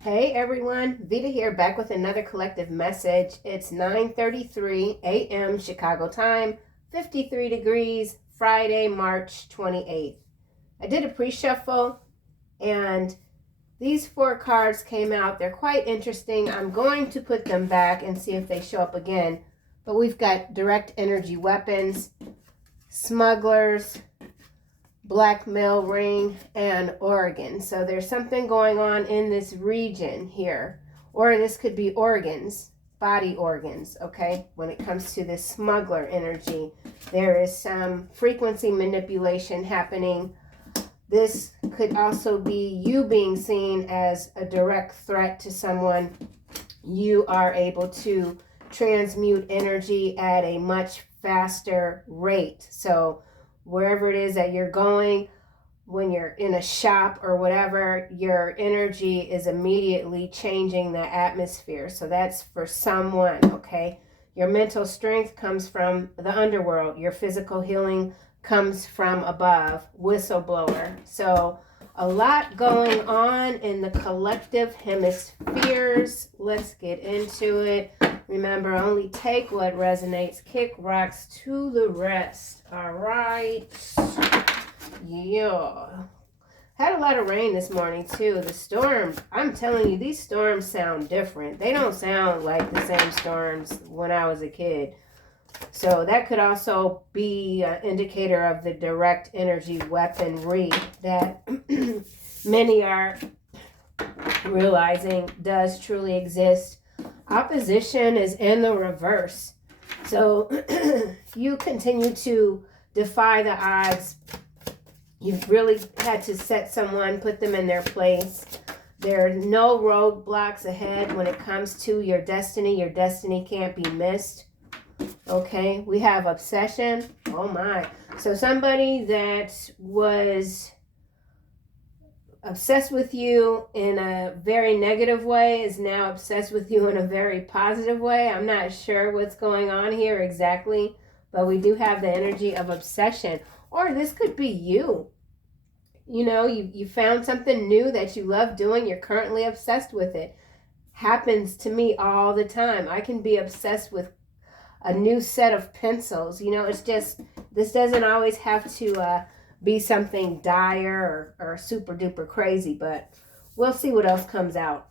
Hey everyone, Veda here, back with another collective message. It's 9:33 a.m. Chicago time, 53 degrees, Friday, March 28th. I did a pre-shuffle and these four cards came out. They're quite interesting. I'm going to put them back and see if they show up again. But we've got direct energy weapons, smugglers, blackmail ring, and Oregon. So there's something going on in this region here, or this could be organs, body organs. Okay, when it comes to this smuggler energy, there is some frequency manipulation happening. This could also be you being seen as a direct threat to someone. You are able to transmute energy at a much faster rate. So wherever it is that you're going, when you're in a shop or whatever, your energy is immediately changing the atmosphere. So that's for someone, okay? Your mental strength comes from the underworld. Your physical healing comes from above, whistleblower. So a lot going on in the collective hemispheres. Let's get into it. Remember, only take what resonates, kick rocks to the rest. All right. Yeah. Had a lot of rain this morning, too. The storm, I'm telling you, these storms sound different. They don't sound like the same storms when I was a kid. So that could also be an indicator of the direct energy weaponry that many are realizing does truly exist. Opposition is in the reverse. So you continue to defy the odds. You've really had to set someone, put them in their place. There are no roadblocks ahead when it comes to your destiny. Your destiny can't be missed. Okay, we have obsession. Oh my. So somebody that was obsessed with you in a very negative way is now obsessed with you in a very positive way. I'm not sure what's going on here exactly, but we do have the energy of obsession. Or this could be you. You know, you found something new that you love doing. You're currently obsessed with it. Happens to me all the time. I can be obsessed with a new set of pencils. You know, it's just, this doesn't always have to be something dire or super duper crazy, but we'll see what else comes out.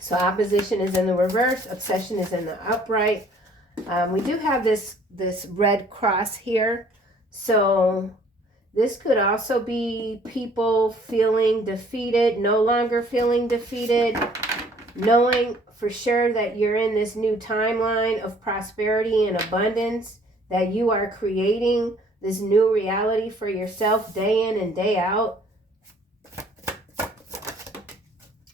So opposition is in the reverse, obsession is in the upright. We do have this red cross here. So this could also be people feeling defeated, no longer feeling defeated, knowing for sure that you're in this new timeline of prosperity and abundance, that you are creating this new reality for yourself day in and day out.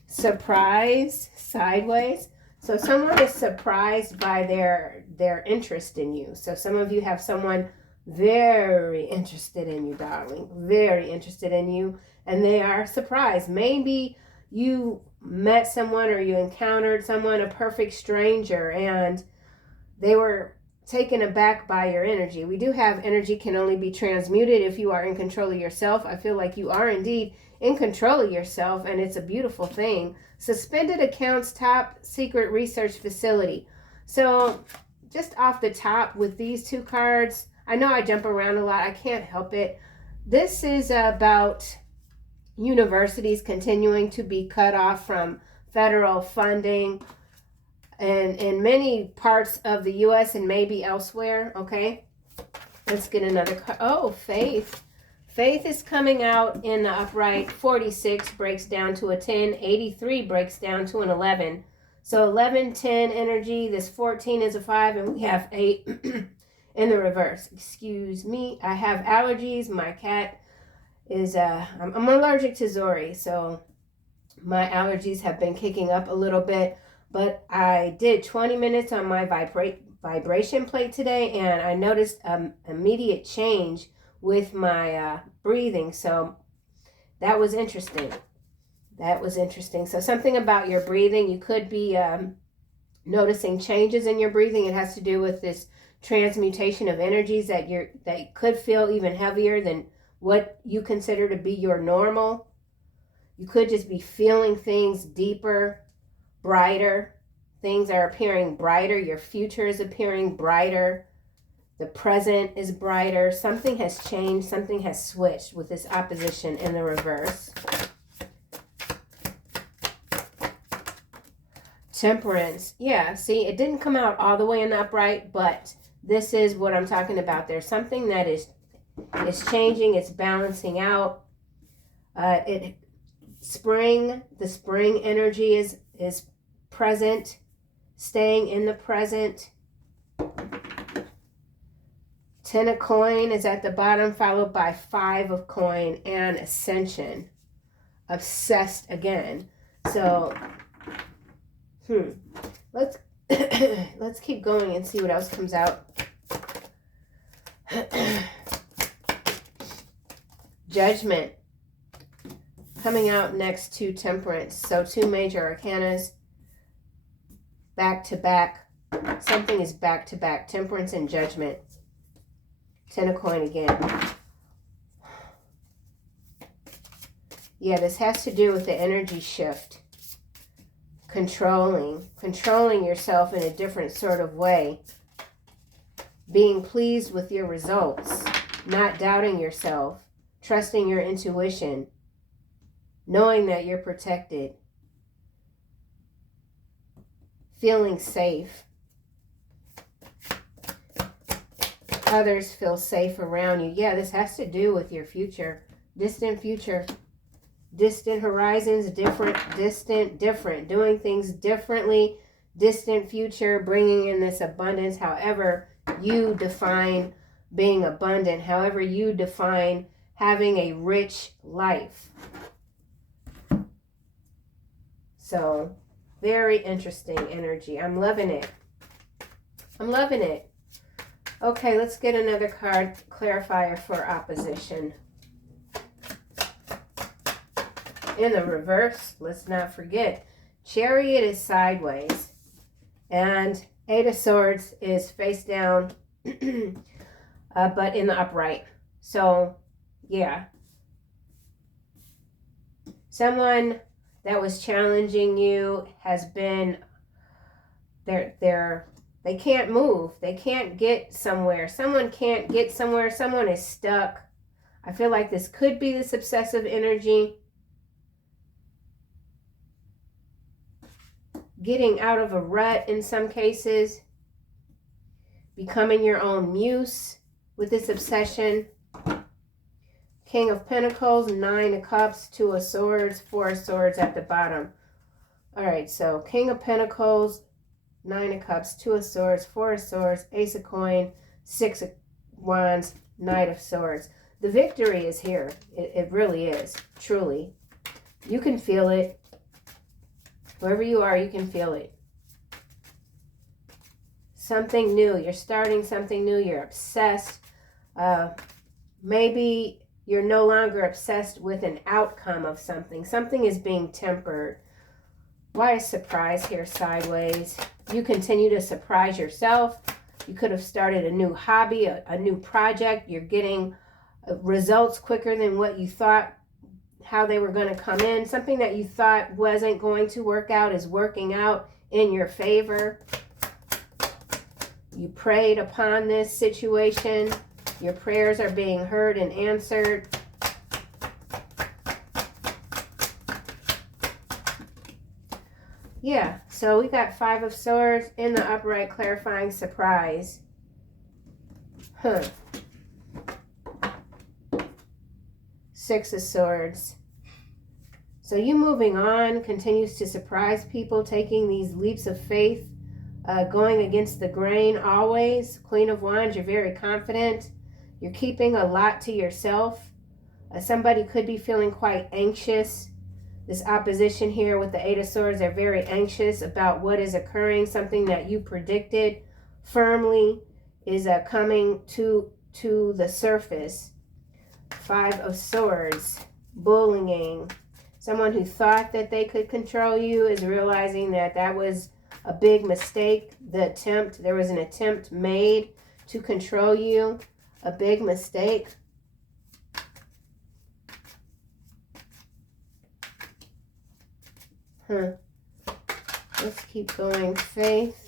Surprise, sideways. So someone is surprised by their interest in you. So some of you have someone very interested in you, darling, very interested in you, and they are surprised. Maybe you met someone or you encountered someone, a perfect stranger, and they were taken aback by your energy. We do have energy can only be transmuted if you are in control of yourself. I feel like you are indeed in control of yourself, and it's a beautiful thing. Suspended accounts, top secret research facility. So just off the top with these two cards, I know I jump around a lot. I can't help it. This is about universities continuing to be cut off from federal funding and in many parts of the U.S. and maybe elsewhere. Okay, let's get another card. Oh, faith. Faith is coming out in the upright. 46 breaks down to a 10. 83 breaks down to an 11. So 11, 10 energy. This 14 is a 5, and we have 8 in the reverse. Excuse me. I have allergies. My cat is, I'm allergic to Zori, so my allergies have been kicking up a little bit. But I did 20 minutes on my vibration plate today, and I noticed immediate change with my breathing. So that was interesting. That was interesting. So something about your breathing, you could be noticing changes in your breathing. It has to do with this transmutation of energies that could feel even heavier than what you consider to be your normal. You could just be feeling things deeper, brighter. Things are appearing brighter. Your future is appearing brighter. The present is brighter. Something has changed. Something has switched with this opposition in the reverse. Temperance. Yeah, see, it didn't come out all the way in the upright, but this is what I'm talking about. There's something that is changing. It's balancing out. The spring energy is present, staying in the present. 10 of coin is at the bottom, followed by 5 of coin and ascension. Obsessed again. So, let's let's keep going and see what else comes out. Judgment. Coming out next to temperance. So 2 major arcanas. Back to back. Something is back to back. Temperance and judgment. 10 of coin again. Yeah, this has to do with the energy shift. Controlling yourself in a different sort of way. Being pleased with your results. Not doubting yourself. Trusting your intuition. Knowing that you're protected. Feeling safe. Others feel safe around you. Yeah, this has to do with your future. Distant future. Distant horizons, different. Doing things differently. Distant future, bringing in this abundance. However you define being abundant. However you define having a rich life. So, very interesting energy. I'm loving it. I'm loving it. Okay, let's get another card clarifier for opposition. In the reverse, let's not forget, Chariot is sideways and 8 of Swords is face down, but in the upright. So, yeah. Someone that was challenging you has been, they can't move. They can't get somewhere. Someone can't get somewhere. Someone is stuck. I feel like this could be this obsessive energy. Getting out of a rut in some cases. Becoming your own muse with this obsession. King of Pentacles, 9 of Cups, 2 of Swords, 4 of Swords at the bottom. All right, so King of Pentacles, 9 of Cups, 2 of Swords, 4 of Swords, Ace of Coin, 6 of Wands, Knight of Swords. The victory is here. It really is, truly. You can feel it. Wherever you are, you can feel it. Something new. You're starting something new. You're obsessed. Maybe you're no longer obsessed with an outcome of something. Something is being tempered. Why is surprise here sideways? You continue to surprise yourself. You could have started a new hobby, a new project. You're getting results quicker than what you thought, how they were going to come in. Something that you thought wasn't going to work out is working out in your favor. You prayed upon this situation. Your prayers are being heard and answered. Yeah, so we got 5 of Swords in the upright, clarifying surprise. 6 of Swords. So you moving on continues to surprise people, taking these leaps of faith, going against the grain always. Queen of Wands, you're very confident. You're keeping a lot to yourself. Somebody could be feeling quite anxious. This opposition here with the 8 of Swords, they're very anxious about what is occurring. Something that you predicted firmly is coming to the surface. 5 of Swords, bullying. Someone who thought that they could control you is realizing that that was a big mistake. There was an attempt made to control you. A big mistake. Let's keep going. Faith.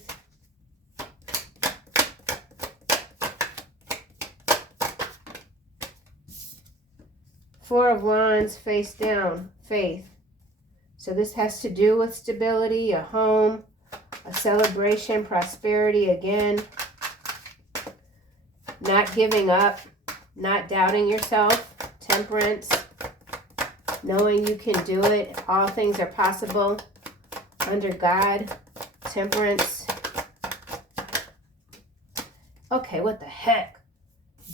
Four of Wands face down. Faith. So this has to do with stability, a home, a celebration, prosperity again. Not giving up, not doubting yourself. Temperance. Knowing you can do it. All things are possible under God. Temperance. Okay, what the heck?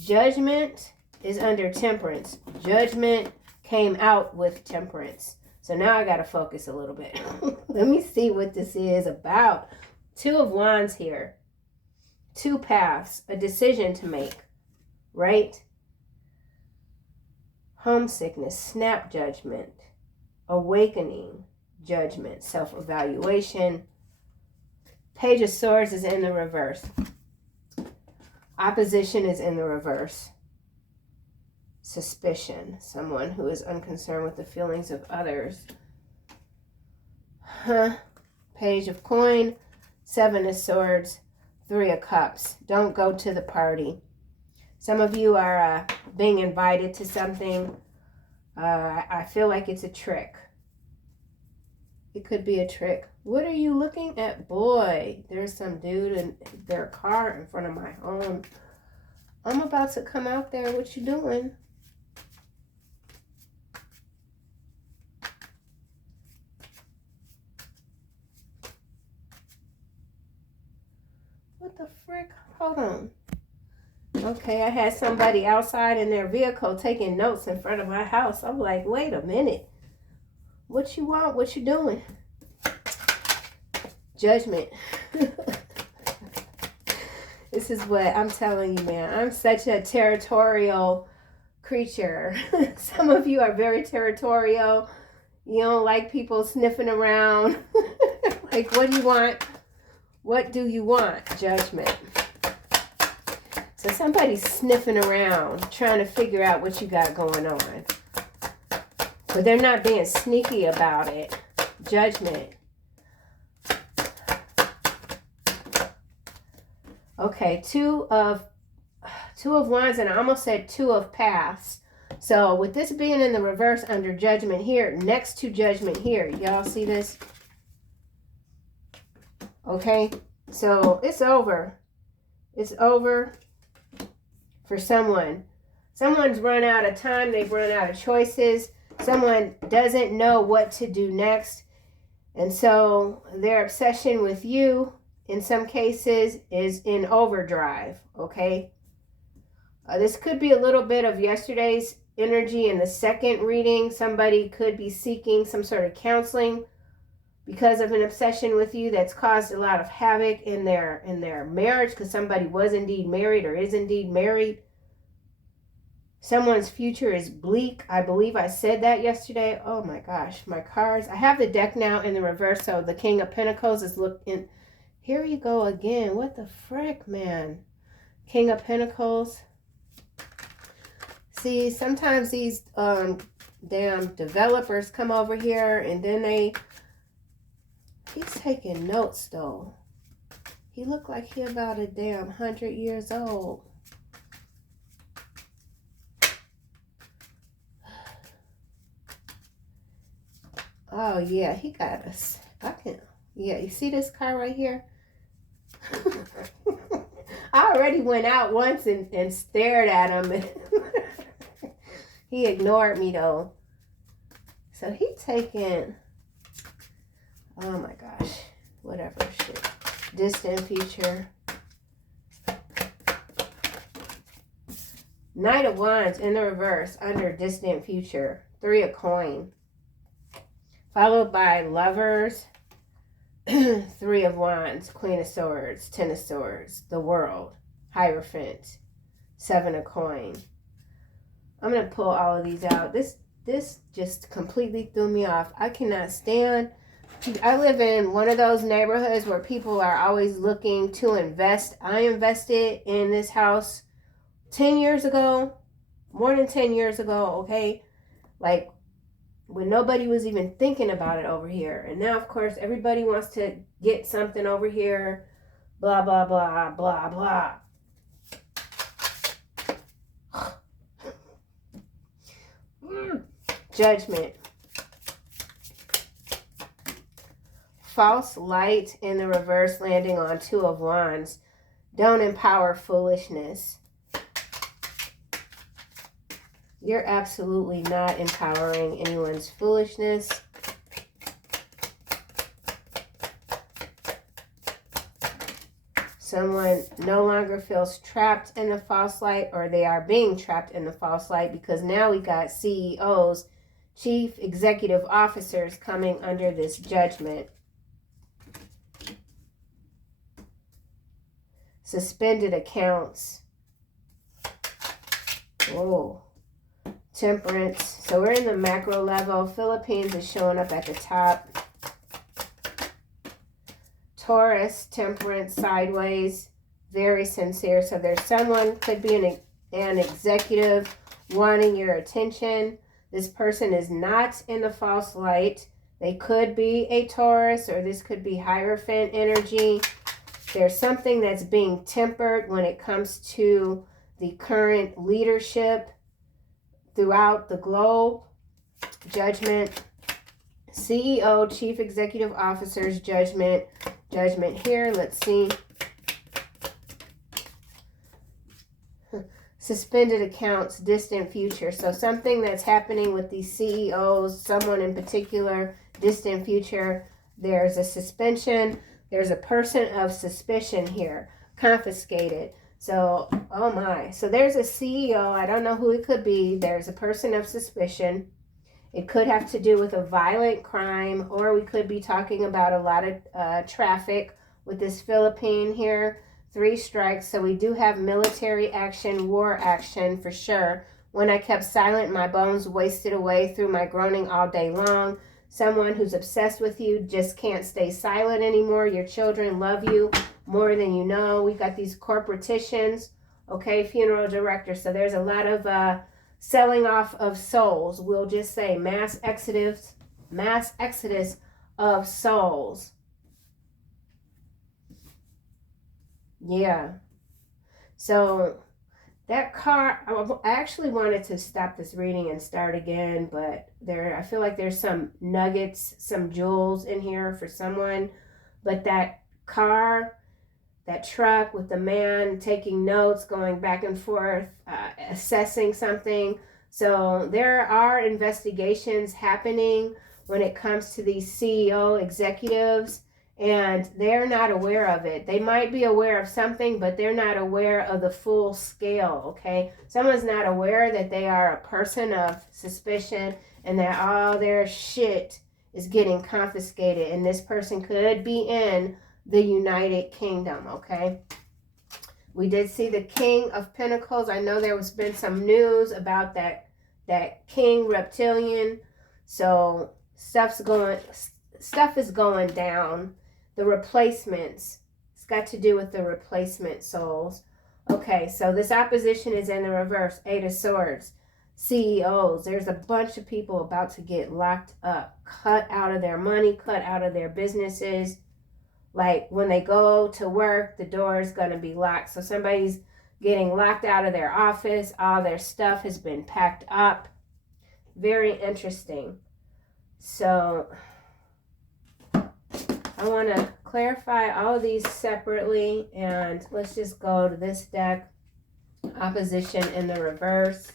Judgment is under temperance. Judgment came out with temperance. So now I got to focus a little bit. Let me see what this is about. Two of Wands here. Two paths. A decision to make. Right? Homesickness. Snap judgment. Awakening. Judgment. Self-evaluation. Page of Swords is in the reverse. Opposition is in the reverse. Suspicion. Someone who is unconcerned with the feelings of others. Page of Coin. Seven of Swords. Three of Cups. Don't go to the party. Some of you are being invited to something. I feel like it's a trick. It could be a trick. What are you looking at? Boy, there's some dude in their car in front of my home. I'm about to come out there. What you doing? What the frick? Hold on. Okay, I had somebody outside in their vehicle taking notes in front of my house. I'm like, wait a minute. What you want? What you doing? Judgment. This is what I'm telling you, man. I'm such a territorial creature. Some of you are very territorial. You don't like people sniffing around. Like, what do you want? What do you want? Judgment. So somebody's sniffing around, trying to figure out what you got going on. But they're not being sneaky about it. Judgment. Okay, two of Wands, and I almost said two of Paths. So with this being in the reverse under Judgment here, next to Judgment here, y'all see this? Okay, so it's over. It's over for someone. Someone's run out of time. They've run out of choices. Someone doesn't know what to do next. And so their obsession with you, in some cases, is in overdrive, okay? This could be a little bit of yesterday's energy in the second reading. Somebody could be seeking some sort of counseling because of an obsession with you that's caused a lot of havoc in their marriage, because somebody was indeed married or is indeed married. Someone's future is bleak. I believe I said that yesterday. Oh my gosh, my cards. I have the deck now in the reverse, so the King of Pentacles is looking. Here you go again. What the frick, man? King of Pentacles. See, sometimes these damn developers come over here and then he's taking notes though. He looked like he about a damn 100 years old. Oh yeah, he got us. Yeah, you see this car right here? I already went out once and stared at him. He ignored me though. So he taking, oh my gosh, whatever shit. Distant future. Knight of Wands in the reverse under distant future. Three of Coin. Followed by Lovers. Three of Wands, Queen of Swords, Ten of Swords, the World, Hierophant, Seven of Coin. I'm going to pull all of these out. This just completely threw me off. I cannot stand. I live in one of those neighborhoods where people are always looking to invest. I invested in this house 10 years ago, more than 10 years ago, okay? Like when nobody was even thinking about it over here. And now, of course, everybody wants to get something over here. Blah, blah, blah, blah, blah. Judgment. False light in the reverse, landing on Two of Wands. Don't empower foolishness. You're absolutely not empowering anyone's foolishness. Someone no longer feels trapped in the false light, or they are being trapped in the false light, because now we got CEOs, chief executive officers, coming under this judgment. Suspended accounts. Oh. Temperance. So we're in the macro level. Philippines is showing up at the top. Taurus, temperance, sideways, very sincere. So there's someone, could be an executive wanting your attention. This person is not in the false light. They could be a Taurus, or this could be Hierophant energy. There's something that's being tempered when it comes to the current leadership throughout the globe. Judgment. CEO, chief executive officers, judgment. Judgment here. Let's see. Suspended accounts, distant future. So something that's happening with these CEOs, someone in particular, distant future. There's a suspension. There's a person of suspicion here, confiscated. So, oh my. So there's a CEO. I don't know who it could be. There's a person of suspicion. It could have to do with a violent crime, or we could be talking about a lot of traffic with this Philippine here. 3 strikes. So we do have military action, war action for sure. When I kept silent, my bones wasted away through my groaning all day long. Someone who's obsessed with you just can't stay silent anymore. Your children love you more than you know. We got these corporatitions, okay, funeral director. So there's a lot of selling off of souls. We'll just say mass exodus of souls. Yeah. So that card, I actually wanted to stop this reading and start again, but I feel like there's some nuggets, some jewels in here for someone. But that car, that truck with the man taking notes, going back and forth, assessing something. So there are investigations happening when it comes to these CEO executives, and they're not aware of it. They might be aware of something, but they're not aware of the full scale, okay? Someone's not aware that they are a person of suspicion and that all their shit is getting confiscated, and this person could be in the United Kingdom, okay? We did see the King of Pentacles. I know there has been some news about that King reptilian. So stuff is going down. The replacements. It's got to do with the replacement souls. Okay, so this opposition is in the reverse. 8 of Swords. CEOs. There's a bunch of people about to get locked up. Cut out of their money. Cut out of their businesses. Like when they go to work, the door is going to be locked. So somebody's getting locked out of their office. All their stuff has been packed up. Very interesting. So I want to clarify all of these separately, and let's just go to this deck. Opposition in the reverse.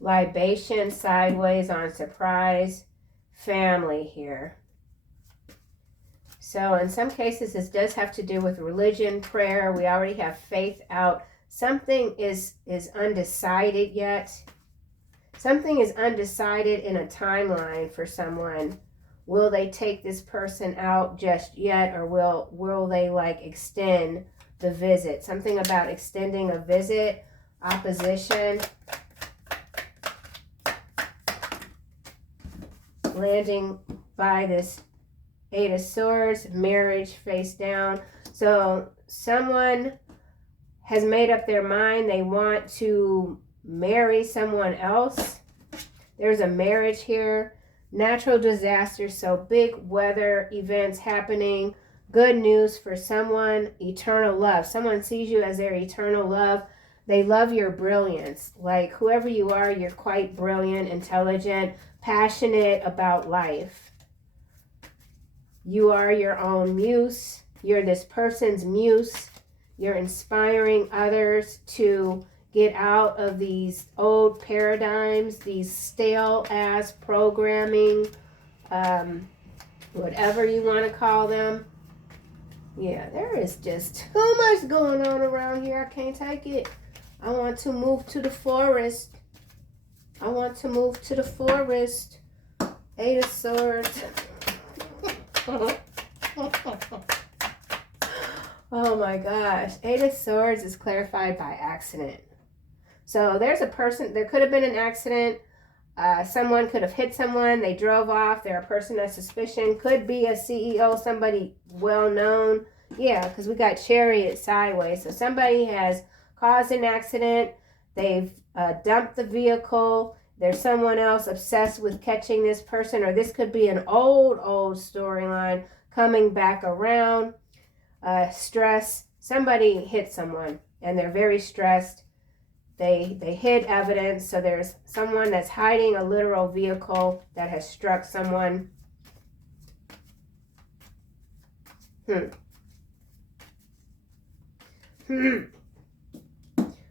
Libation sideways on surprise. Family here. So in some cases, this does have to do with religion, prayer. We already have faith out. Something is undecided yet. Something is undecided in a timeline for someone. Will they take this person out just yet, or will they like extend the visit? Something about extending a visit. Opposition. Landing by this 8 of Swords, marriage face down. So someone has made up their mind. They want to marry someone else. There's a marriage here. Natural disasters, so big weather events happening. Good news for someone. Eternal love. Someone sees you as their eternal love. They love your brilliance. Like whoever you are, you're quite brilliant, intelligent, passionate about life. You are your own muse. You're this person's muse. You're inspiring others to get out of these old paradigms, these stale-ass programming, whatever you want to call them. Yeah, there is just too much going on around here. I can't take it. I want to move to the forest. I want to move to the forest. Eight of Swords. Oh my gosh. Eight of Swords is clarified by accident. So there's a person, there could have been an accident. Someone could have hit someone. They drove off. They're a person of suspicion. Could be a CEO, somebody well known. Yeah, because we got Chariot sideways. So somebody has caused an accident. They've dumped the vehicle. There's someone else obsessed with catching this person. Or this could be an old storyline coming back around. Stress. Somebody hit someone and they're very stressed. They hid evidence, so there's someone that's hiding a literal vehicle that has struck someone.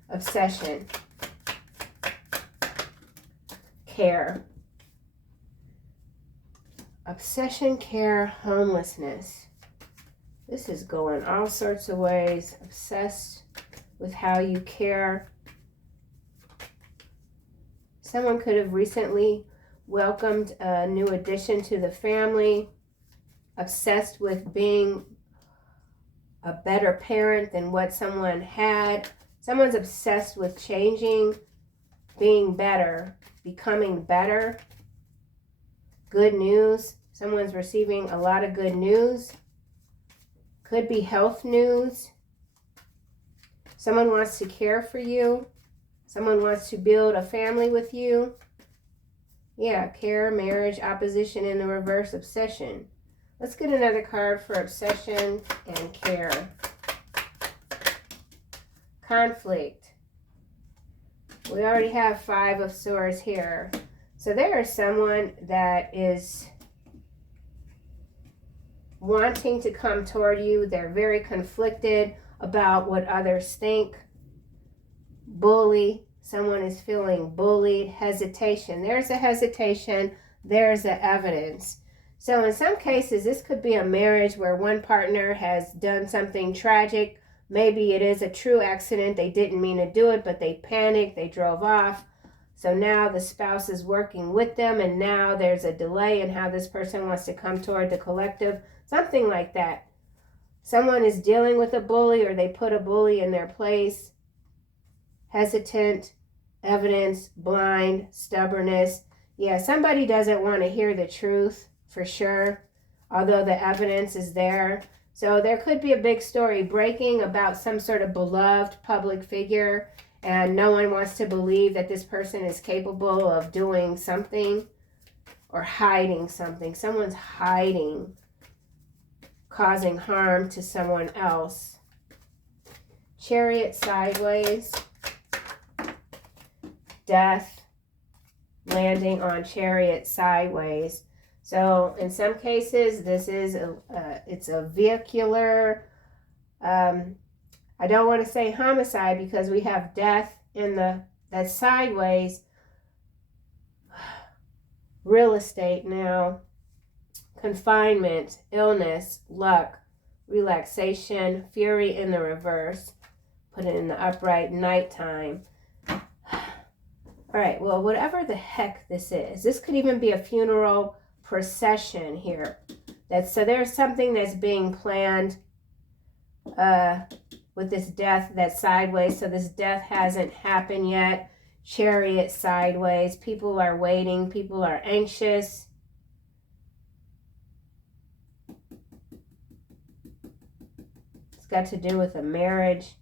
Obsession. Care. Obsession, care, homelessness. This is going all sorts of ways. Obsessed with how you care. Someone could have recently welcomed a new addition to the family, obsessed with being a better parent than what someone had. Someone's obsessed with changing, being better, becoming better. Good news. Someone's receiving a lot of good news. Could be health news. Someone wants to care for you. Someone wants to build a family with you. Yeah, care, marriage, opposition in the reverse, obsession. Let's get another card for obsession and care. Conflict. We already have Five of Swords here. So there is someone that is wanting to come toward you. They're very conflicted about what others think. Bully. Someone is feeling bullied. Hesitation. There's a hesitation. There's the evidence. So in some cases, this could be a marriage where one partner has done something tragic. Maybe it is a true accident. They didn't mean to do it, but they panicked. They drove off. So now the spouse is working with them, and now there's a delay in how this person wants to come toward the collective. Something like that. Someone is dealing with a bully, or they put a bully in their place. Hesitant, evidence, blind, stubbornness. Yeah, somebody doesn't want to hear the truth for sure, although the evidence is there. So there could be a big story breaking about some sort of beloved public figure, and no one wants to believe that this person is capable of doing something or hiding something. Someone's hiding, causing harm to someone else. Chariot sideways. Death, landing on Chariot sideways. So in some cases, this is it's a vehicular, I don't want to say homicide because we have death in that's sideways. Real estate now, confinement, illness, luck, relaxation, fury in the reverse. Put it in the upright, nighttime. All right, well, whatever the heck this is, this could even be a funeral procession here. So there's something that's being planned with this death that's sideways. So this death hasn't happened yet. Chariot sideways. People are waiting. People are anxious. It's got to do with a marriage.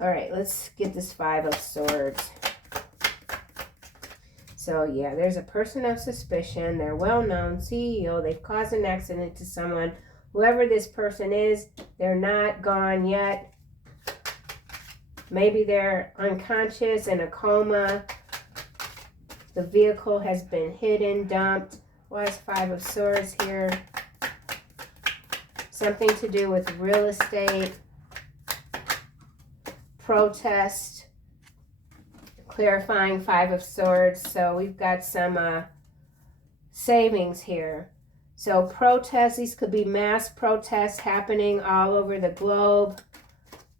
All right, let's get this 5 of Swords. So yeah, there's a person of suspicion. They're well-known, CEO. They've caused an accident to someone. Whoever this person is, they're not gone yet. Maybe they're unconscious, in a coma. The vehicle has been hidden, dumped. Why is 5 of Swords here? Something to do with real estate, protest, clarifying 5 of Swords. So we've got some savings here. So protests, these could be mass protests happening all over the globe.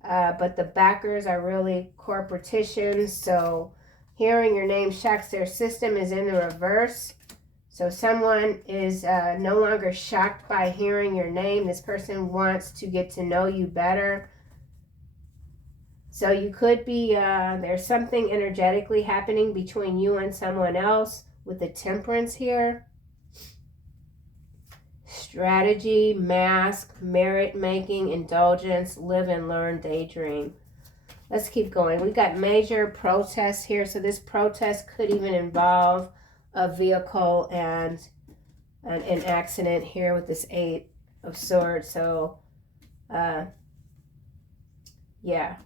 But the backers are really corporations. So hearing your name shocks their system is in the reverse. So someone is no longer shocked by hearing your name. This person wants to get to know you better. So you could be, there's something energetically happening between you and someone else with the Temperance here. Strategy, mask, merit making, indulgence, live and learn, daydream. Let's keep going. We got major protests here. So this protest could even involve a vehicle and an accident here with this 8 of Swords. So, yeah,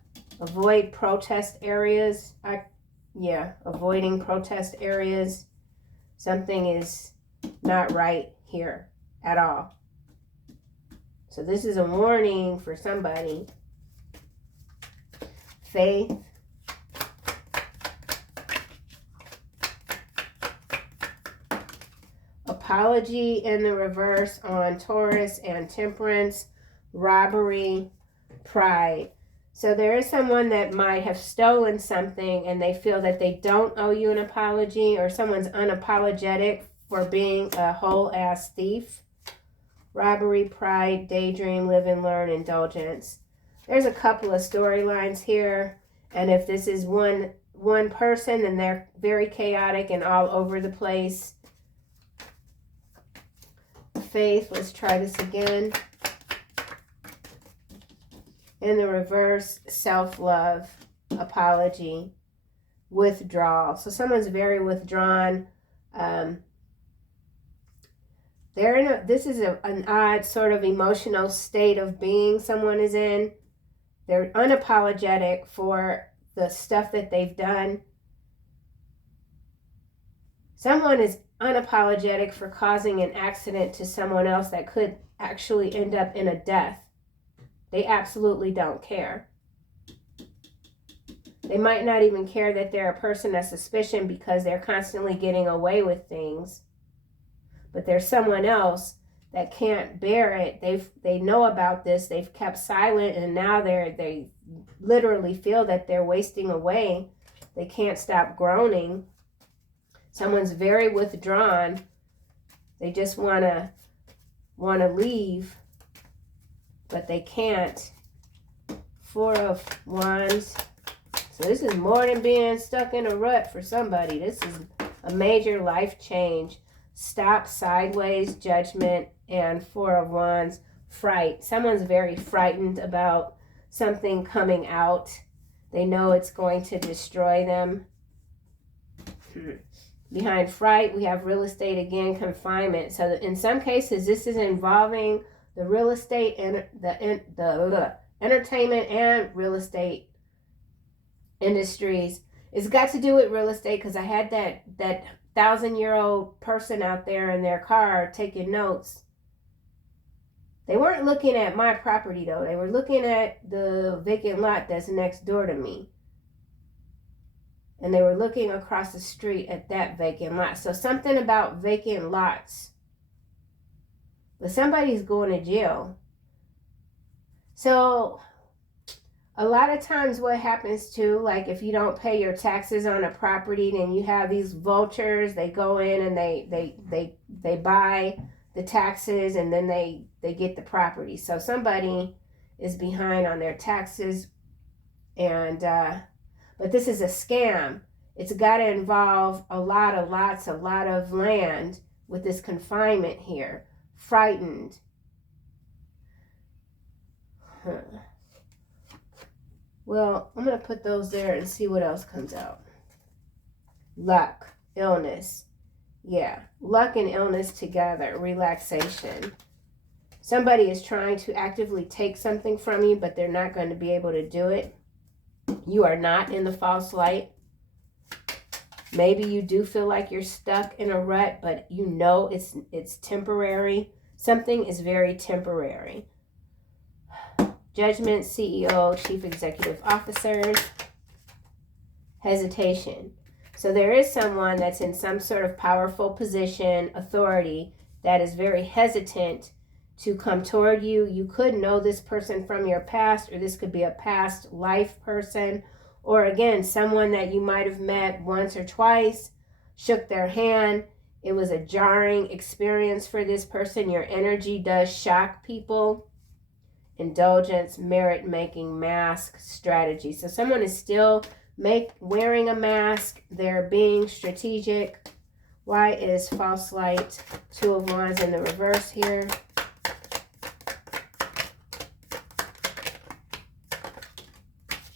avoid protest areas. Avoiding protest areas. Something is not right here at all. So this is a warning for somebody. Faith. Apology in the reverse on Taurus and Temperance. Robbery. Pride. So there is someone that might have stolen something and they feel that they don't owe you an apology, or someone's unapologetic for being a whole ass thief. Robbery, pride, daydream, live and learn, indulgence. There's a couple of storylines here, and if this is one person, then they're very chaotic and all over the place. Faith, let's try this again. In the reverse, self-love, apology, withdrawal. So someone's very withdrawn. This is an odd sort of emotional state of being someone is in. They're unapologetic for the stuff that they've done. Someone is unapologetic for causing an accident to someone else that could actually end up in a death. They absolutely don't care. They might not even care that they're a person of suspicion because they're constantly getting away with things. But there's someone else that can't bear it. They know about this. They've kept silent, and now they literally feel that they're wasting away. They can't stop groaning. Someone's very withdrawn. They just wanna leave, but they can't. 4 of Wands. So this is more than being stuck in a rut for somebody. This is a major life change. Stop, sideways, judgment, and 4 of Wands, fright. Someone's very frightened about something coming out. They know it's going to destroy them. Behind fright, we have real estate again, confinement. So in some cases, this is involving the real estate and the entertainment and real estate industries. It's got to do with real estate because I had that 1,000-year-old person out there in their car taking notes. They weren't looking at my property though. They were looking at the vacant lot that's next door to me. And they were looking across the street at that vacant lot. So something about vacant lots. But somebody's going to jail. So a lot of times what happens too, like if you don't pay your taxes on a property, then you have these vultures. They go in and they buy the taxes, and then they get the property. So somebody is behind on their taxes, and but this is a scam. It's got to involve a lot of lots, a lot of land with this confinement here. Frightened. Well, I'm going to put those there and see what else comes out. Luck, illness. Yeah, luck and illness together. Relaxation. Somebody is trying to actively take something from you, but they're not going to be able to do it. You are not in the false light. Maybe you do feel like you're stuck in a rut, but you know it's temporary. Something is very temporary. Judgment, CEO, Chief Executive Officers. Hesitation. So there is someone that's in some sort of powerful position, authority, that is very hesitant to come toward you. You could know this person from your past, or this could be a past life person, or again, someone that you might have met once or twice, shook their hand. It was a jarring experience for this person. Your energy does shock people. Indulgence, merit-making, mask, strategy. So someone is still wearing a mask. They're being strategic. Why is false light? Two of Wands in the reverse here.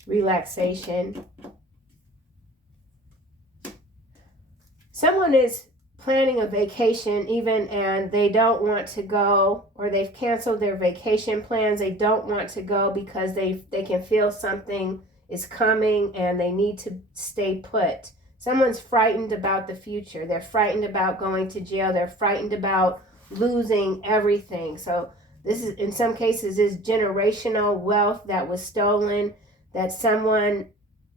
Relaxation. Someone is planning a vacation even, and they don't want to go, or they've canceled their vacation plans. They don't want to go because they can feel something is coming and they need to stay put. Someone's frightened about the future. They're frightened about going to jail. They're frightened about losing everything. So this is, in some cases, is generational wealth that was stolen, that someone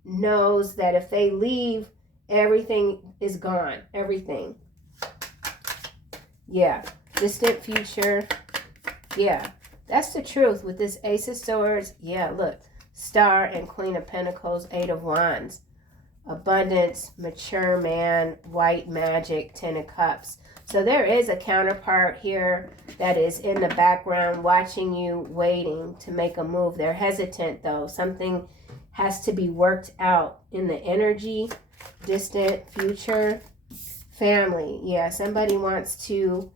knows that if they leave, everything is gone. Everything. Yeah. Distant future. Yeah. That's the truth with this Ace of Swords. Yeah, look. Star and Queen of Pentacles, Eight of Wands. Abundance, mature man, white magic, Ten of Cups. So there is a counterpart here that is in the background watching you, waiting to make a move. They're hesitant though. Something has to be worked out in the energy. Distant future. Family. Yeah, somebody wants to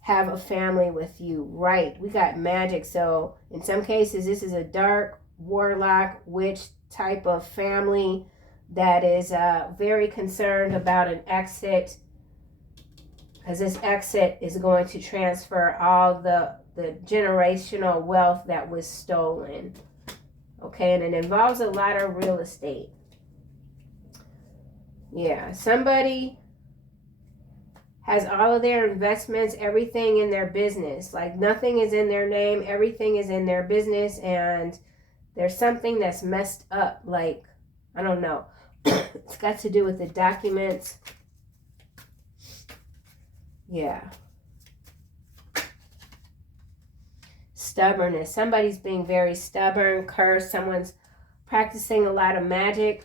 have a family with you. Right. We got magic. So in some cases, this is a dark warlock witch type of family that is very concerned about an exit, because this exit is going to transfer all the generational wealth that was stolen. Okay, and it involves a lot of real estate. Yeah, somebody has all of their investments, everything in their business. Like nothing is in their name, everything is in their business, and there's something that's messed up. Like, I don't know. It's got to do with the documents. Yeah. Stubbornness. Somebody's being very stubborn, cursed. Someone's practicing a lot of magic.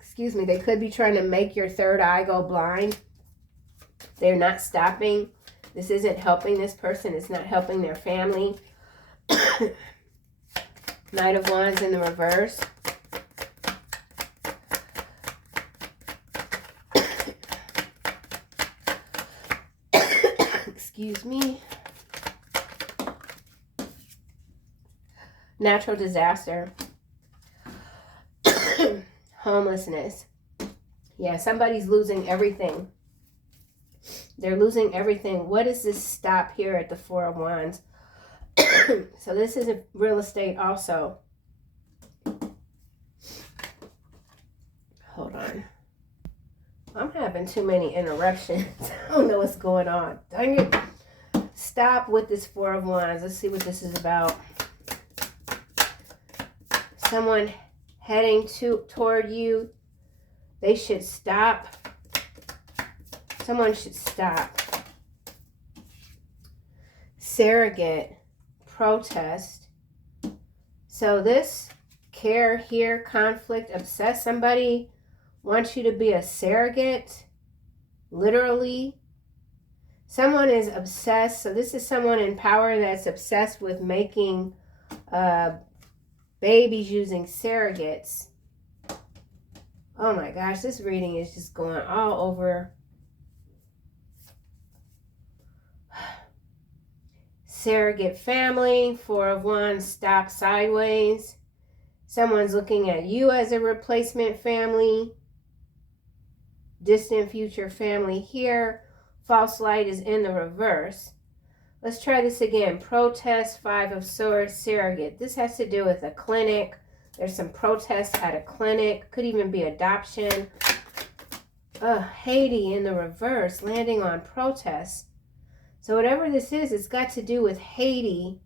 Excuse me. They could be trying to make your third eye go blind. They're not stopping. This isn't helping this person. It's not helping their family. Knight of Wands in the reverse. Excuse me. Natural disaster. Homelessness. Yeah, somebody's losing everything. They're losing everything. What is this stop here at the Four of Wands? So this is a real estate also. Hold on. I'm having too many interruptions. I don't know what's going on. Dang it. Stop with this Four of Wands. Let's see what this is about. Someone heading toward you. They should stop. Someone should stop. Surrogate. Protest. So this care here, conflict, obsessed. Somebody wants you to be a surrogate. Literally. Someone is obsessed. So this is someone in power that's obsessed with making babies using surrogates. Oh my gosh, this reading is just going all over. Surrogate family, Four of Wands, stop sideways. Someone's looking at you as a replacement family. Distant future family here. False light is in the reverse. Let's try this again. Protest, 5 of Swords, surrogate. This has to do with a clinic. There's some protests at a clinic. Could even be adoption. Haiti in the reverse, landing on protests. So whatever this is, it's got to do with Haiti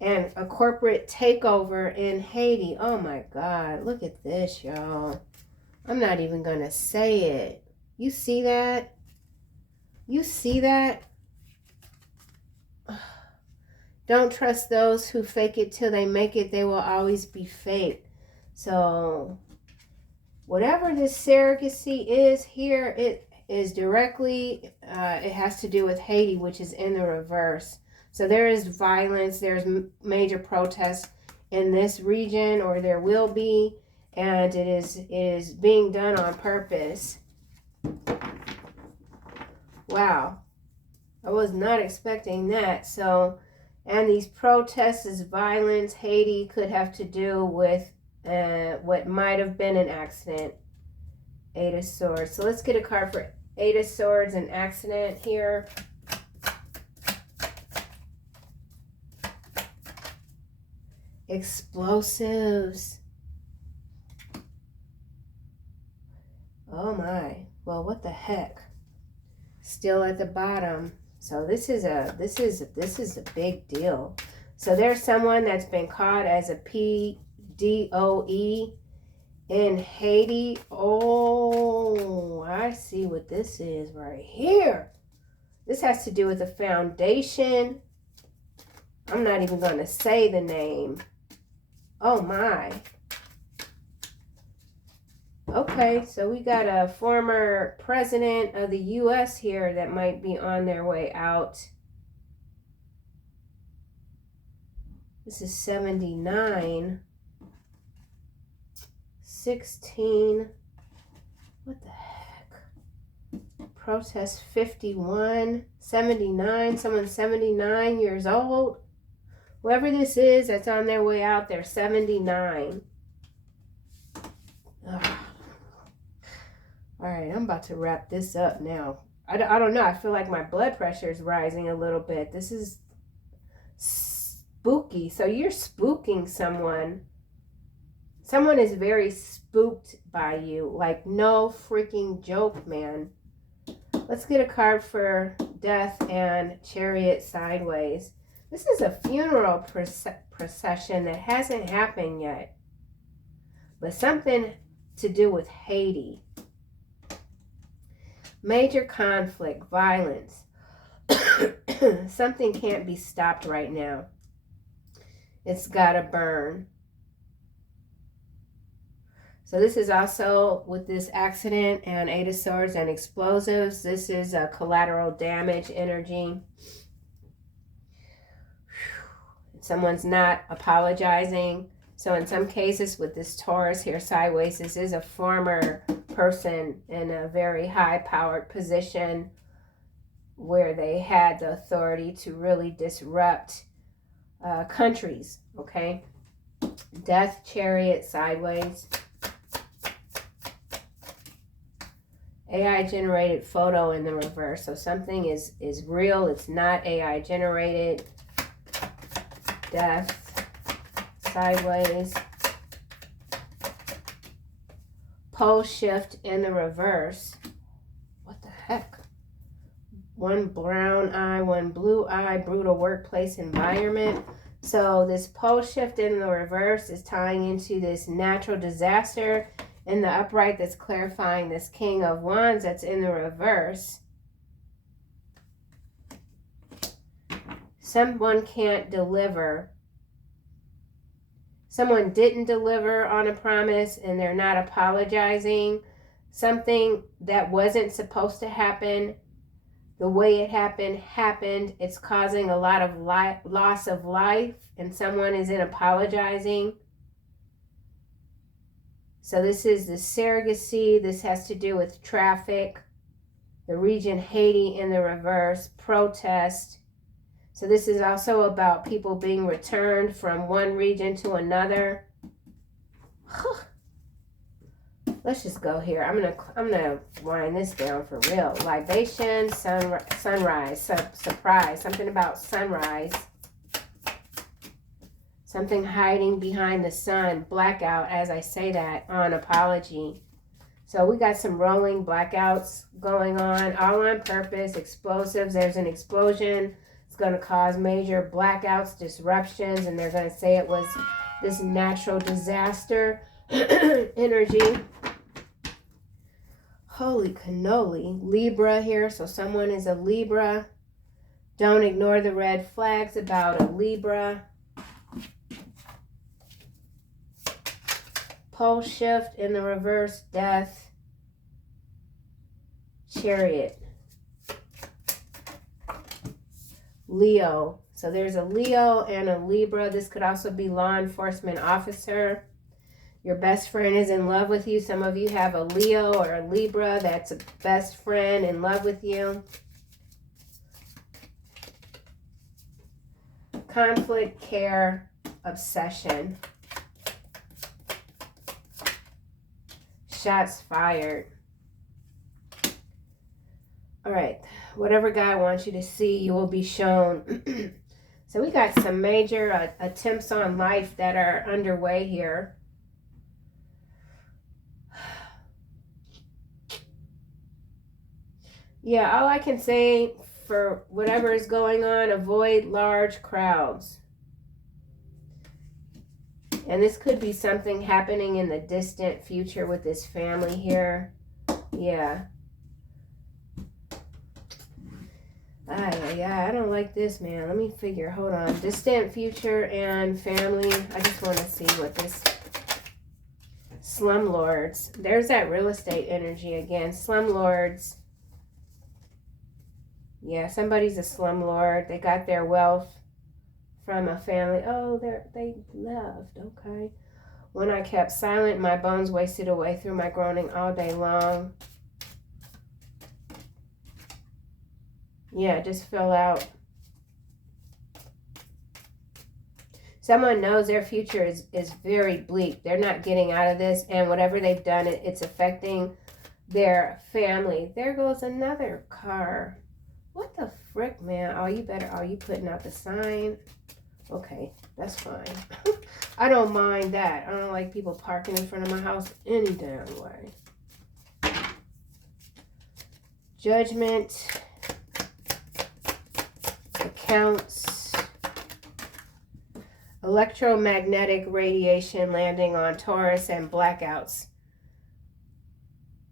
and a corporate takeover in Haiti. Oh my God, look at this, y'all. I'm not even going to say it. You see that? You see that? Don't trust those who fake it till they make it. They will always be fake. So whatever this surrogacy is here, it is directly, it has to do with Haiti, which is in the reverse. So there is violence, there's major protests in this region, or there will be, and it is being done on purpose. Wow, I was not expecting that. So, and these protests, this violence, Haiti could have to do with what might have been an accident. 8 of Swords. So let's get a card for 8 of Swords and accident here. Explosives. Oh my. Well, what the heck? Still at the bottom. So this is a big deal. So there's someone that's been caught as a PDOE in Haiti. Oh, I see what this is right here. This has to do with a foundation. I'm not even going to say the name. Oh my. Okay, so we got a former president of the U.S. here that might be on their way out. This is 79. 16. What the heck? Protest 51. 79. Someone's 79 years old. Whoever this is that's on their way out, they're 79. Ugh. All right, I'm about to wrap this up now. I don't know. I feel like my blood pressure is rising a little bit. This is spooky. So you're spooking someone. Someone is very spooked by you. Like, no freaking joke, man. Let's get a card for Death and Chariot sideways. This is a funeral procession that hasn't happened yet. But something to do with Haiti. Major conflict, violence. Something can't be stopped right now. It's gotta burn. So this is also with this accident and 8 of Swords and explosives. This is a collateral damage energy. Someone's not apologizing. So in some cases with this Taurus here sideways, this is a former person in a very high-powered position where they had the authority to really disrupt countries, okay? Death, Chariot, sideways. AI-generated photo in the reverse. So something is real. It's not AI-generated. Death, sideways. Pole shift in the reverse. What the heck? One brown eye, one blue eye, brutal workplace environment. So this pole shift in the reverse is tying into this natural disaster in the upright that's clarifying this King of Wands that's in the reverse. Someone can't deliver. Someone didn't deliver on a promise and they're not apologizing. Something that wasn't supposed to happen, the way it happened. It's causing a lot of loss of life and someone isn't apologizing. So this is the surrogacy. This has to do with traffic. The region Haiti in the reverse. Protest. So this is also about people being returned from one region to another. Let's just go here. I'm gonna wind this down for real. Libation, sunrise, surprise. Something about sunrise. Something hiding behind the sun. Blackout, as I say that, on apology. So we got some rolling blackouts going on, all on purpose. Explosives. There's an explosion. It's going to cause major blackouts, disruptions, and they're going to say it was this natural disaster energy. Holy cannoli. Libra here. So someone is a Libra. Don't ignore the red flags about a Libra. Pole shift in the reverse, death. Chariot. Leo. So there's a Leo and a Libra. This could also be law enforcement officer. Your best friend is in love with you. Some of you have a Leo or a Libra that's a best friend in love with you. Conflict, care, obsession. Shots fired. All right. Whatever God wants you to see, you will be shown. So we got some major attempts on life that are underway here. Yeah, all I can say for whatever is going on, avoid large crowds. And this could be something happening in the distant future with this family here. Yeah. Yeah, I don't like this, man. Let me figure. Hold on. Distant future and family. I just want to see what this... Slumlords. There's that real estate energy again. Slumlords. Yeah, somebody's a slumlord. They got their wealth from a family. Oh, they loved. Okay. When I kept silent, my bones wasted away through my groaning all day long. Yeah, just fill out. Someone knows their future is very bleak. They're not getting out of this, and whatever they've done, it's affecting their family. There goes another car. What the frick, man? Oh, you putting out the sign? Okay, that's fine. I don't mind that. I don't like people parking in front of my house any damn way. Judgment. Accounts. Electromagnetic radiation landing on Taurus and blackouts.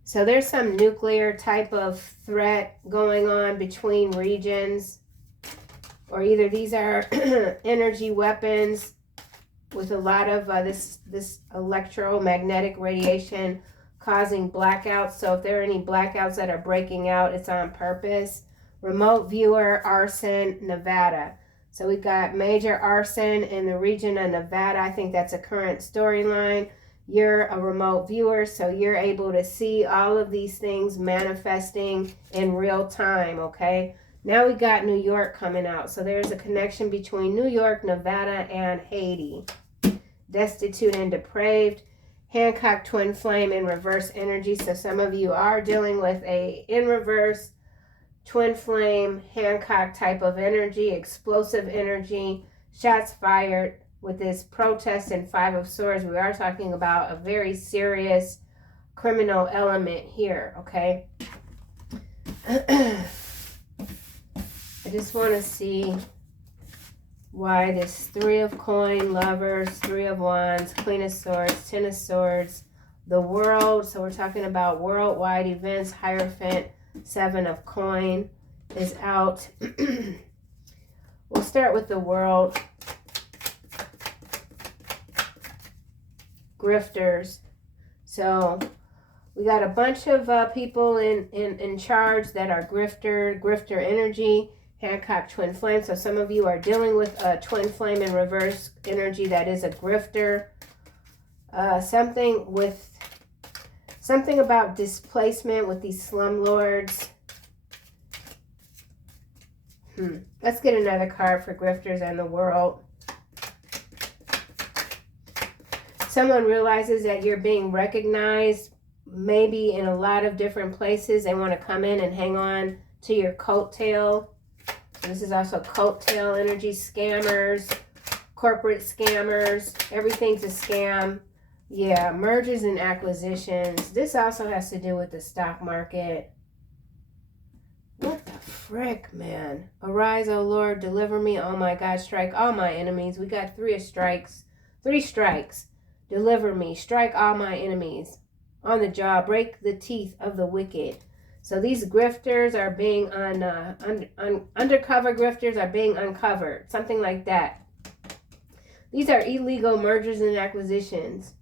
So there's some nuclear type of threat going on between regions, or either these are energy weapons with a lot of this electromagnetic radiation causing blackouts. So if there are any blackouts that are breaking out, it's on purpose. Remote viewer, arson, Nevada. So we've got major arson in the region of Nevada. I think that's a current storyline. You're a remote viewer, so you're able to see all of these things manifesting in real time, okay? Now we got New York coming out. So there's a connection between New York, Nevada, and Haiti. Destitute and depraved. Hancock twin flame in reverse energy. So some of you are dealing with a in reverse twin flame, Hancock type of energy, explosive energy, shots fired. With this protest and Five of Swords, we are talking about a very serious criminal element here, okay? I just want to see why this Three of Coin, Lovers, Three of Wands, Queen of Swords, Ten of Swords, the World. So we're talking about worldwide events. Hierophant, Seven of Coin is out. We'll start with the World. Grifters. So we got a bunch of people in charge that are grifter energy, Hancock twin flame. So some of you are dealing with a twin flame in reverse energy that is a grifter. Something about displacement with these slumlords. Let's get another card for grifters and the World. Someone realizes that you're being recognized maybe in a lot of different places. They want to come in and hang on to your coattail. This is also coattail energy. Scammers, corporate scammers, everything's a scam. Yeah, mergers and acquisitions. This also has to do with the stock market. What the frick, man? Arise, O Lord, deliver me. Oh my God, strike all my enemies. We got 3 strikes. 3 strikes. Deliver me. Strike all my enemies. On the jaw, break the teeth of the wicked. So these grifters are being undercover grifters are being uncovered. Something like that. These are illegal mergers and acquisitions.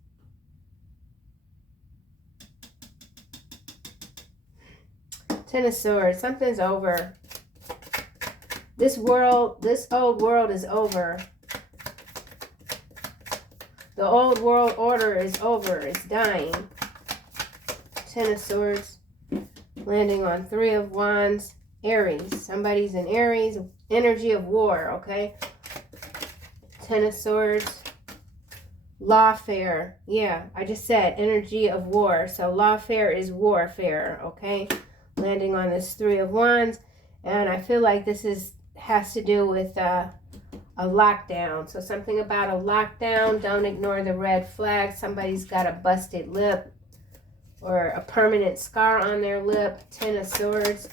Ten of Swords. Something's over. This old world is over. The old world order is over. It's dying. Ten of Swords. Landing on 3 of Wands. Aries. Somebody's in Aries. Energy of war, okay? Ten of Swords. Lawfare. Yeah, I just said energy of war. So lawfare is warfare, okay? Landing on this 3 of Wands. And I feel like this has to do with a lockdown. So something about a lockdown. Don't ignore the red flag. Somebody's got a busted lip or a permanent scar on their lip. Ten of Swords.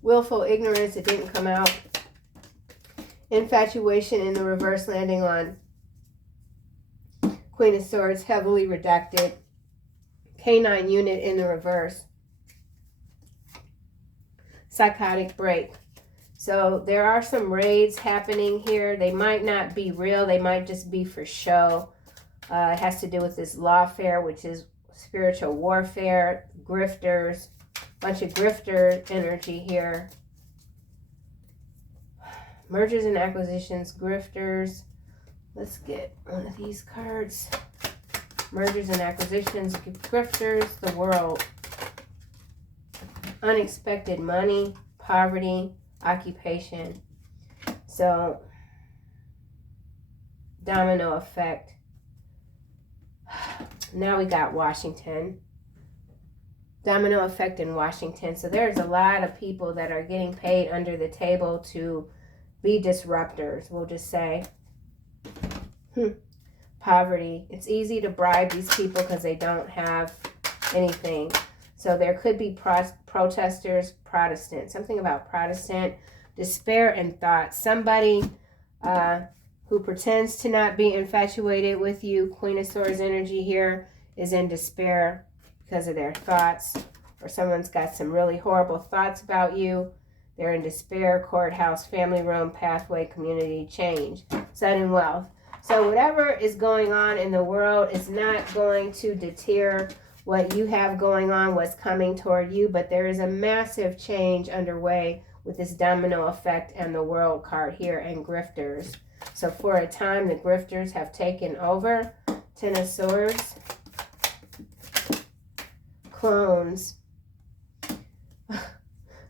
Willful ignorance. It didn't come out. Infatuation in the reverse, landing on Queen of Swords. Heavily redacted. Canine unit in the reverse. Psychotic break. So there are some raids happening here. They might not be real. They might just be for show. It has to do with this lawfare, which is spiritual warfare. Grifters. Bunch of grifter energy here. Mergers and acquisitions. Grifters. Let's get one of these cards. Mergers and acquisitions. Grifters. The world. Unexpected money. Poverty. Occupation. So, domino effect. Now we got Washington. Domino effect in Washington. So there's a lot of people that are getting paid under the table to be disruptors, we'll just say. Poverty. It's easy to bribe these people because they don't have anything. So there could be protesters, Protestant. Something about Protestant. Despair and thought. Somebody who pretends to not be infatuated with you. Queen of Swords energy here is in despair because of their thoughts. Or someone's got some really horrible thoughts about you. They're in despair. Courthouse, family room, pathway, community, change. Sudden wealth. So whatever is going on in the world is not going to deter what you have going on, what's coming toward you, but there is a massive change underway with this domino effect and the world card here and grifters. So for a time, the grifters have taken over. Ten of Swords. Clones.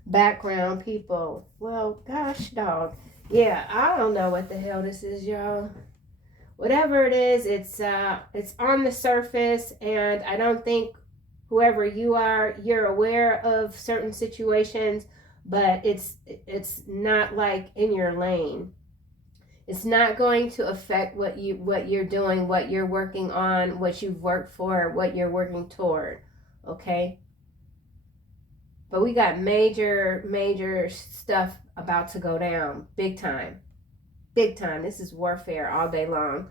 Background people. Well, gosh, dog. Yeah, I don't know what the hell this is, y'all. Whatever it is, it's on the surface, and I don't think whoever you are, you're aware of certain situations, but it's not like in your lane. It's not going to affect what you're doing, what you're working on, what you've worked for, what you're working toward. Okay? But we got major stuff about to go down. Big time. Big time. This is warfare all day long.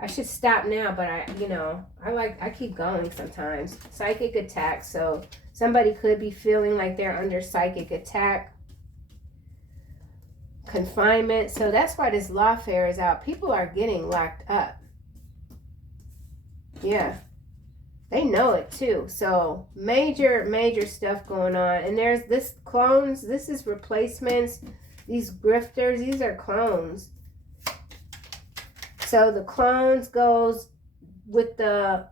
I should stop now, but I keep going sometimes. Psychic attack. So somebody could be feeling like they're under psychic attack. Confinement. So that's why this lawfare is out. People are getting locked up. Yeah. They know it too. So major stuff going on. And there's this clones. This is replacements. These grifters, these are clones. So the clones goes with the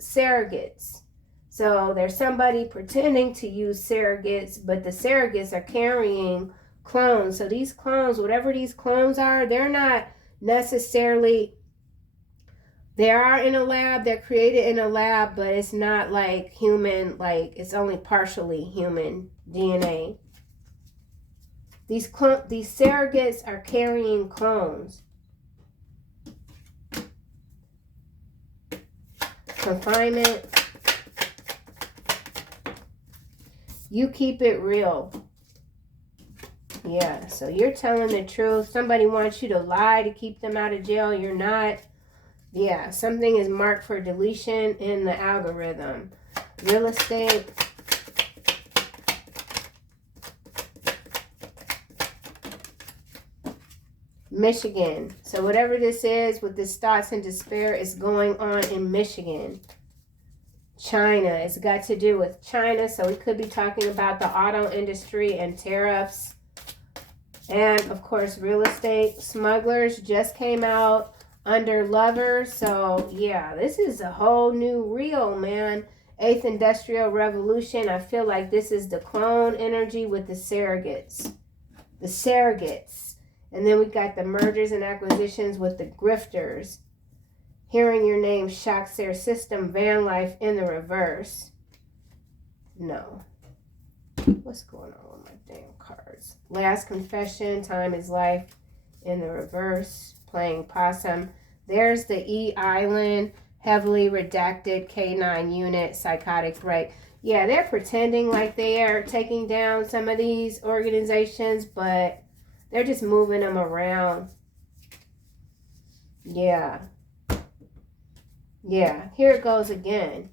surrogates. So there's somebody pretending to use surrogates, but the surrogates are carrying clones. So these clones, whatever these clones are, they're not necessarily, they are in a lab, they're created in a lab, but it's not like human, like it's only partially human DNA. These surrogates are carrying clones. Confinement. You keep it real. Yeah, so you're telling the truth. Somebody wants you to lie to keep them out of jail. You're not. Yeah, something is marked for deletion in the algorithm. Real estate. Michigan. So whatever this is with this thoughts and despair is going on in Michigan. China. It's got to do with China. So we could be talking about the auto industry and tariffs. And of course, real estate. Smugglers just came out under lovers. So yeah, this is a whole new reel, man. 8th Industrial Revolution. I feel like this is the clone energy with the surrogates. The surrogates. And then we got the mergers and acquisitions with the grifters. Hearing your name shocks their system. Van life in the reverse. No. What's going on with my damn cards? Last confession. Time is life in the reverse. Playing possum. There's the E Island. Heavily redacted K9 unit. Psychotic break. Yeah, they're pretending like they are taking down some of these organizations, but they're just moving them around. Yeah. Yeah. Here it goes again.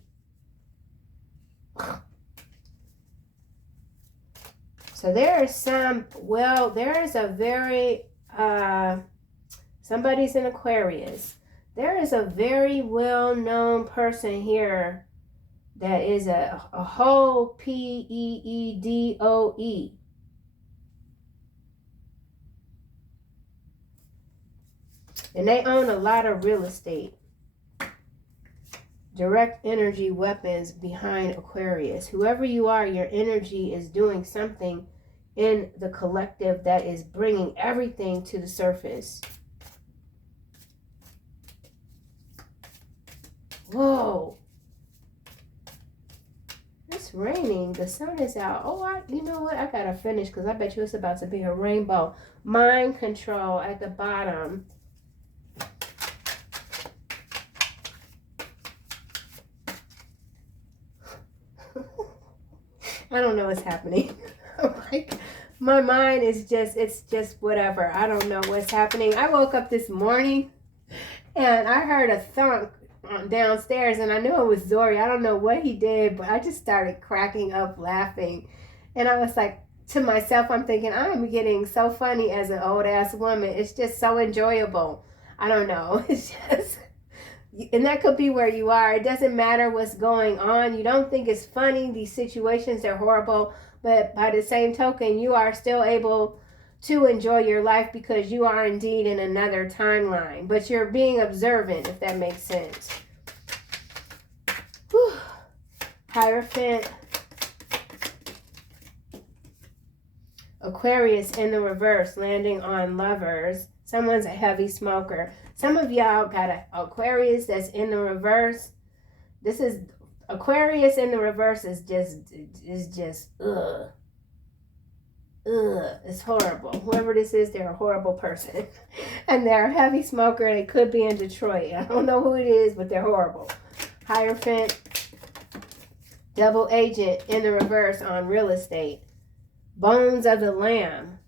So there is some, well, there is a very, somebody's in Aquarius. There is a very well-known person here that is a whole P-E-E-D-O-E. And they own a lot of real estate. Direct energy weapons behind Aquarius. Whoever you are, your energy is doing something in the collective that is bringing everything to the surface. Whoa. It's raining. The sun is out. Oh, you know what? I gotta finish because I bet you it's about to be a rainbow. Mind control at the bottom. I don't know what's happening. Like, my mind is just, it's just whatever. I don't know what's happening. I woke up this morning and I heard a thunk downstairs and I knew it was Zori. I don't know what he did, but I just started cracking up laughing. And I was like, to myself, I'm thinking, I'm getting so funny as an old ass woman. It's just so enjoyable. I don't know. It's just... And that could be where you are. It doesn't matter what's going on. You don't think it's funny. These situations are horrible. But by the same token, you are still able to enjoy your life because you are indeed in another timeline. But you're being observant, if that makes sense. Whew. Hierophant. Aquarius in the reverse, landing on lovers. Someone's a heavy smoker. Some of y'all got an Aquarius that's in the reverse. This is Aquarius in the reverse is just ugh. It's horrible. Whoever this is, they're a horrible person. And they're a heavy smoker. They could be in Detroit. I don't know who it is, but they're horrible. Hierophant, double agent in the reverse on real estate. Bones of the Lamb.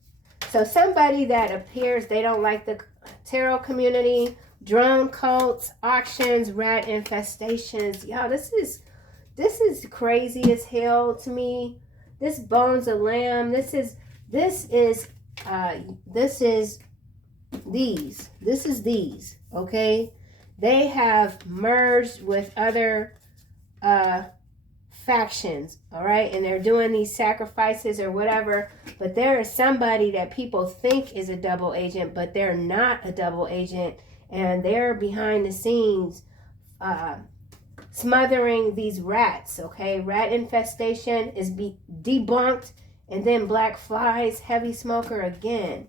So somebody that appears they don't like the tarot community, drone cults, auctions, rat infestations. Y'all, this is crazy as hell to me. This Bones of Lamb, this is these, okay? They have merged with other factions, all right? And they're doing these sacrifices or whatever, but there is somebody that people think is a double agent, but they're not a double agent, and they're behind the scenes smothering these rats, okay? Rat infestation is debunked, and then black flies, heavy smoker again.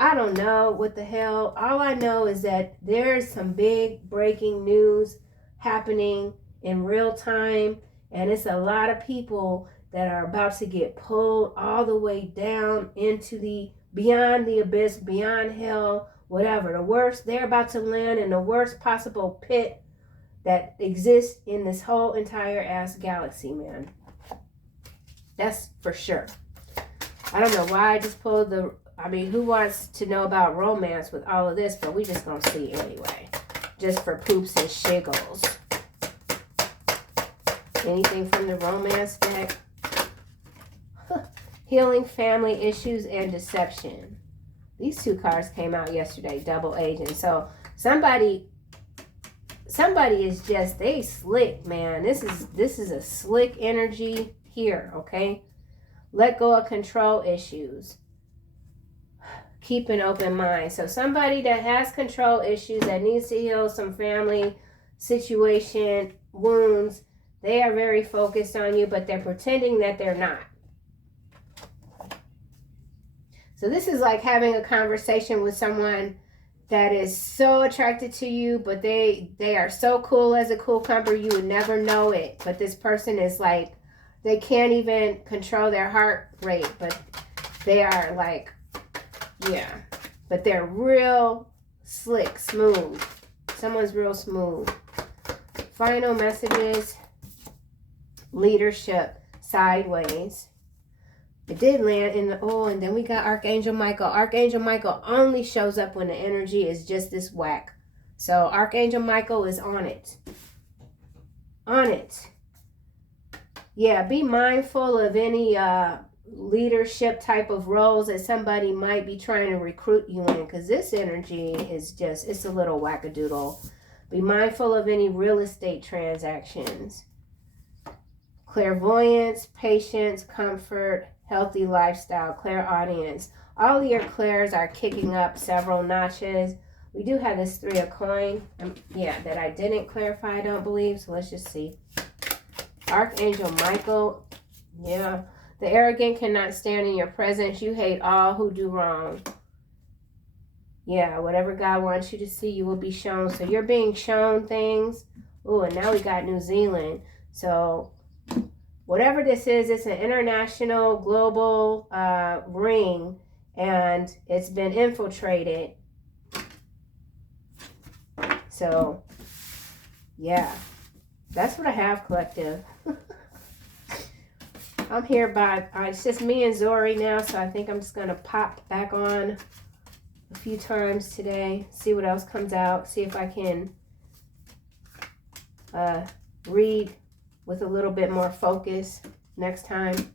I don't know what the hell. All I know is that there's some big breaking news happening in real time, and it's a lot of people that are about to get pulled all the way down into the beyond the abyss, beyond hell, whatever. The worst, they're about to land in the worst possible pit that exists in this whole entire ass galaxy, man. That's for sure. I don't know why I just pulled the... I mean, who wants to know about romance with all of this? But we just gonna see anyway. Just for poops and shiggles. Anything from the romance deck? Healing family issues and deception. These two cards came out yesterday, double agent. So somebody is just, they slick, man. This is a slick energy here, okay? Let go of control issues. Keep an open mind. So somebody that has control issues, that needs to heal some family situation, wounds, they are very focused on you, but they're pretending that they're not. So this is like having a conversation with someone that is so attracted to you, but they are so cool as a cucumber, you would never know it. But this person is like, they can't even control their heart rate, but they are like, yeah, but they're real slick, smooth. Someone's real smooth. Final messages. Leadership, sideways. It did land in the... Oh, and then we got Archangel Michael. Archangel Michael only shows up when the energy is just this whack. So Archangel Michael is on it. On it. Yeah, be mindful of any... leadership type of roles that somebody might be trying to recruit you in, because this energy is just, it's a little wackadoodle. Be mindful of any real estate transactions. Clairvoyance, patience, comfort, healthy lifestyle, clairaudience. All of your clairs are kicking up several notches. We do have this 3 of coin, that I didn't clarify, I don't believe, so let's just see. Archangel Michael, yeah. The arrogant cannot stand in your presence. You hate all who do wrong. Yeah, whatever God wants you to see, you will be shown. So you're being shown things. Oh, and now we got New Zealand. So whatever this is, it's an international, global ring. And it's been infiltrated. So, yeah. That's what I have, collective. I'm here by, it's just me and Zori now, so I think I'm just going to pop back on a few times today, see what else comes out, see if I can read with a little bit more focus next time.